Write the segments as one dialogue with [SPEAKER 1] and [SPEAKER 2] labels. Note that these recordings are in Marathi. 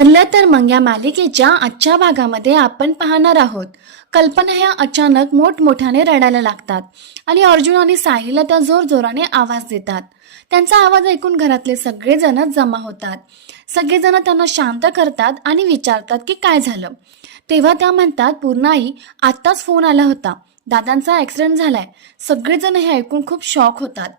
[SPEAKER 1] ठरलं तर मग या मालिकेच्या आजच्या भागामध्ये आपण पाहणार आहोत. कल्पना ह्या अचानक मोठमोठ्याने रडायला लागतात आणि अर्जुन आणि साहिलला त्या जोरजोराने आवाज देतात. त्यांचा आवाज ऐकून घरातले सगळेजण जमा होतात. सगळेजण त्यांना शांत करतात आणि विचारतात की काय झालं? तेव्हा त्या म्हणतात पूर्णाई आत्ताच फोन आला होता. दादांचा ॲक्सिडेंट झालाय. सगळेजण हे ऐकून खूप शॉक होतात.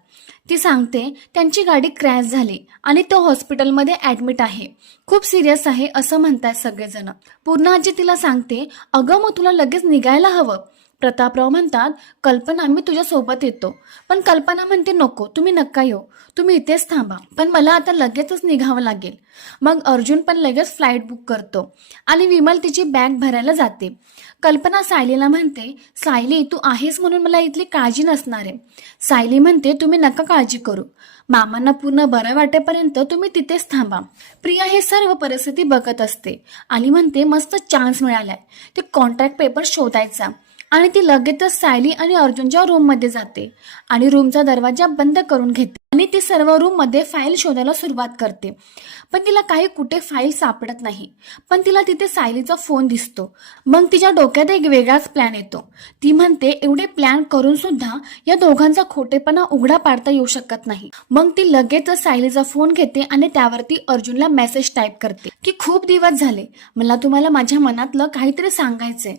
[SPEAKER 1] ती सांगते त्यांची गाडी क्रॅश झाली आणि तो हॉस्पिटलमध्ये ॲडमिट आहे. खूप सिरियस आहे असं म्हणतात सगळेजण. पूर्ण आजी तिला सांगते अगं मग तुला लगेच निघायला हवं. प्रतापराव म्हणतात कल्पना मी तुझ्यासोबत येतो. पण कल्पना म्हणते नको तुम्ही नका येऊ. तुम्ही इथेच थांबा. पण मला आता लगेचच निघावं लागेल. मग अर्जुन पण लगेच फ्लाईट बुक करतो. आणि विमल तिची बॅग भरायला जाते. कल्पना सायलीला म्हणते सायली तू आहेस म्हणून मला इथली काळजी नसणार आहे. सायली म्हणते तुम्ही नका काळजी करू. मामांना पूर्ण बरं वाटेपर्यंत तुम्ही तिथेच थांबा. प्रिया हे सर्व परिस्थिती बघत असते. आणि म्हणते मस्त चान्स मिळालाय. ते कॉन्ट्रॅक्ट पेपर शोधायचा. आणि ती लगेचच सायली आणि अर्जुनच्या रूममध्ये जाते आणि रूमचा दरवाजा बंद करून घेते आणि ती सर्व रूममध्ये फाईल शोधायला सुरुवात करते. पण तिला काही कुठे फाईल सापडत नाही. पण तिला तिथे सायलीचा फोन दिसतो. मग तिच्या डोक्यात एक वेगळाच प्लॅन येतो. ती म्हणते एवढे प्लॅन करून सुद्धा या दोघांचा खोटेपणा उघडा पाडता येऊ शकत नाही. मग ती लगेचच सायलीचा फोन घेते आणि त्यावरती अर्जुनला मेसेज टाईप करते की खूप दिवस झाले. मला तुम्हाला माझ्या मनातलं काहीतरी सांगायचंय.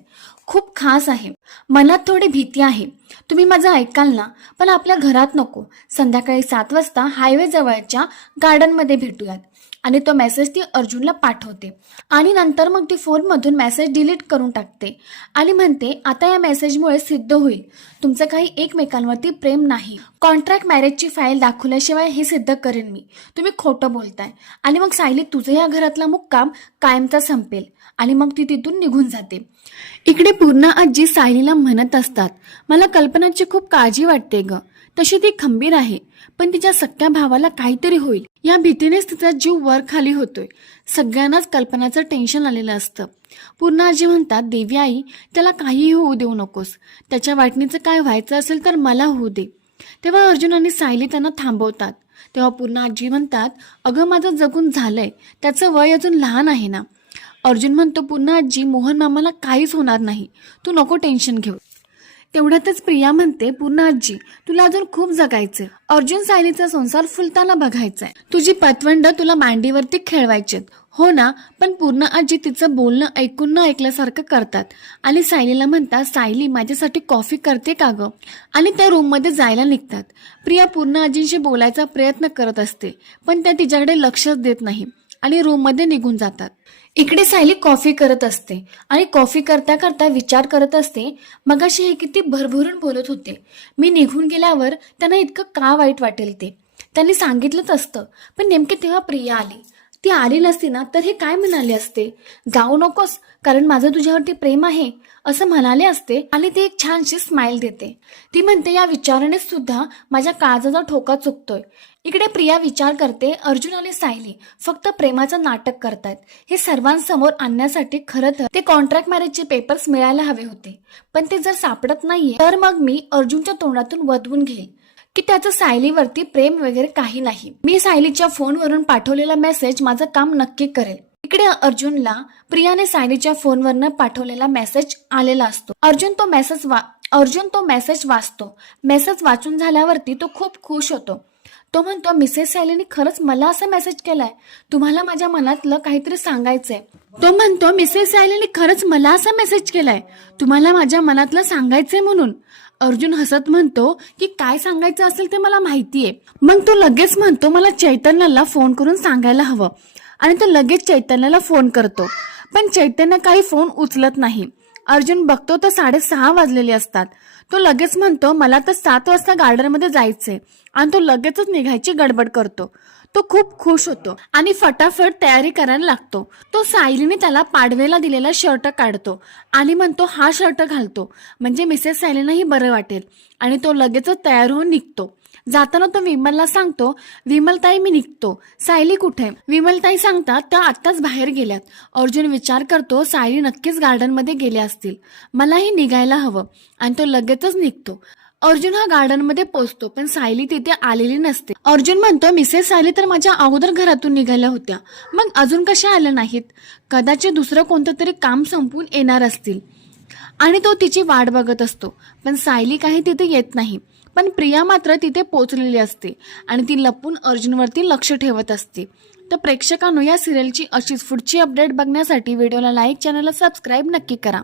[SPEAKER 1] खूप खास आहे. मनात थोडी भीती आहे. तुम्ही माझं ऐकाल ना? पण आपल्या घरात नको. संध्याकाळी सात वाजता हायवे जवळच्या गार्डनमध्ये भेटूयात. आणि तो मेसेज ती अर्जुनला पाठवते. आणि नंतर मग ती फोनमधून मेसेज डिलीट करून टाकते. आणि म्हणते आता या मेसेजमुळे सिद्ध होईल. तुमचं काही एकमेकांवरती प्रेम नाही. कॉन्ट्रॅक्ट मॅरेजची फाईल दाखवल्याशिवाय हे सिद्ध करेन मी. तुम्ही खोटं बोलताय. आणि मग सायली तुझं या घरातला मुक्काम कायमचा संपेल. आणि मग ती तिथून निघून जाते. इकडे पूर्ण आजी सायलीला म्हणत असतात मला कल्पनाची खूप काळजी वाटते ग. तशी ती खंबीर आहे. पण तिच्या सख्या भावाला काहीतरी होईल. या भीतीनेच तिचा जीव वर खाली होतोय. सगळ्यांनाच कल्पनाचं टेन्शन आलेलं असतं. पूर्ण आजी म्हणतात देवी आई त्याला काहीही होऊ देऊ नकोस. त्याच्या वाटणीचं काय व्हायचं असेल तर मला होऊ दे. तेव्हा अर्जुन आणि सायली त्यांना थांबवतात. तेव्हा पूर्ण आजी म्हणतात अगं माझं जगून झालंय. त्याचं वय अजून लहान आहे ना. अर्जुन म्हणतो पूर्ण आजी मोहन मामाला काहीच होणार नाही. तू नको टेन्शन घेऊ. तेवढ्यातच प्रिया म्हणते पूर्ण आजी तुला अजून खूप जगायचे अर्जुन सायलीचा संसार फुलताना बघायचाय. तुझी पतवंड तुला मांडीवरती खेळवायचेत. हो ना पण पूर्ण आजी तिचं बोलणं ऐकून न ऐकल्यासारखं करतात. आणि सायलीला म्हणतात सायली माझ्यासाठी कॉफी करते का ग? आणि त्या रूममध्ये जायला निघतात. प्रिया पूर्ण आजींशी बोलायचा प्रयत्न करत असते पण त्या तिच्याकडे लक्षच देत नाही. आणि रूममध्ये निघून जातात. इकडे सायली कॉफी करत असते आणि कॉफी करता करता विचार करत असते मगाशी हे किती भरभरून बोलत होते. मी निघून गेल्यावर त्यांना इतकं का वाईट वाटेल ते? त्यांनी सांगितलंच असतं पण नेमके तेव्हा प्रिया आली. ती आली नसती ना तर हे काय म्हणाले असते? जाऊ नकोस कारण माझं तुझ्यावरती प्रेम आहे असं म्हणाले असते आणि ती एक छानशी स्माइल देते. ती म्हणते या विचाराने सुद्धा माझ्या काळजाचा ठोका चुकतोय. इकडे प्रिया विचार करते अर्जुन आणि सायली फक्त प्रेमाचं नाटक करतायत. हे सर्वांसमोर आणण्यासाठी खरं तर ते कॉन्ट्रॅक्ट मॅरेजचे पेपर्स मिळायला हवे होते. पण ते जर सापडत नाहीये तर मग मी अर्जुनच्या तोंडातून वधवून घेईन. की त्याचं सायलीवरती प्रेम वगैरे काही नाही. मी सायलीच्या फोनवरून पाठवलेला मेसेज माझं काम नक्की करेल. इकडे अर्जुनला प्रियाने सायलीच्या फोनवरनं पाठवलेला मेसेज आलेला असतो. अर्जुन तो मेसेज वा अर्जुन तो मेसेज वाचतो. मेसेज वाचून झाल्यावरती तो खूप खुश होतो. तो म्हणतो मिसेस सायलीने खरंच मला असा मेसेज केलाय. तुम्हाला माझ्या मनातलं काहीतरी सांगायचंय. तो म्हणतो मिसेस सायलीने खरंच मला असा मेसेज केलाय. तुम्हाला माझ्या मनातलं सांगायचंय म्हणून. अर्जुन हसत म्हणतो की काय सांगायचं असेल ते मला माहितीये. मग तो लगेच म्हणतो मला चैतन्याला फोन करून सांगायला हवं. आणि तो लगेच चैतन्याला फोन करतो. पण चैतन्य काही फोन उचलत नाही. अर्जुन बघतो तर साडेसहा वाजलेले असतात. तो लगेच म्हणतो मला तर सात वाजता गार्डनमध्ये जायचंय. आणि तो लगेचच निघायची गडबड करतो. तो खूप खुश होतो आणि फटाफट तयारी करायला लागतो. तो सायलीने त्याला पाडवेला दिलेला शर्ट काढतो आणि म्हणतो हा शर्ट घालतो. म्हणजे मिसेस सायलीनाही बरं वाटेल आणि तो लगेचच तयार होऊन निघतो. जाताना तो विमलला सांगतो विमलताई मी निघतो. सायली कुठे? विमलताई सांगतात त्या आत्ताच बाहेर गेल्यात. अर्जुन विचार करतो सायली नक्कीच गार्डनमध्ये गेल्या असतील. मलाही निघायला हवं. आणि तो लगेचच निघतो. अर्जुन हा गार्डनमध्ये पोहोचतो पण सायली तिथे आलेली नसते. अर्जुन म्हणतो मिसेस सायली तर माझ्या अगोदर घरातून निघाल्या होत्या. मग अजून कशा आल्या नाहीत? कदाचित दुसरं कोणतं तरी काम संपून येणार असतील. आणि तो तिची वाट बघत असतो पण सायली काही तिथे येत नाही. पण प्रिया मात्र तिथे पोचलेली असते आणि ती लपून अर्जुनवरती लक्ष ठेवत असते. तर प्रेक्षकांनो या सिरियलची अशीच पुढची अपडेट बघण्यासाठी व्हिडिओला लाईक चॅनलला सबस्क्राईब नक्की करा.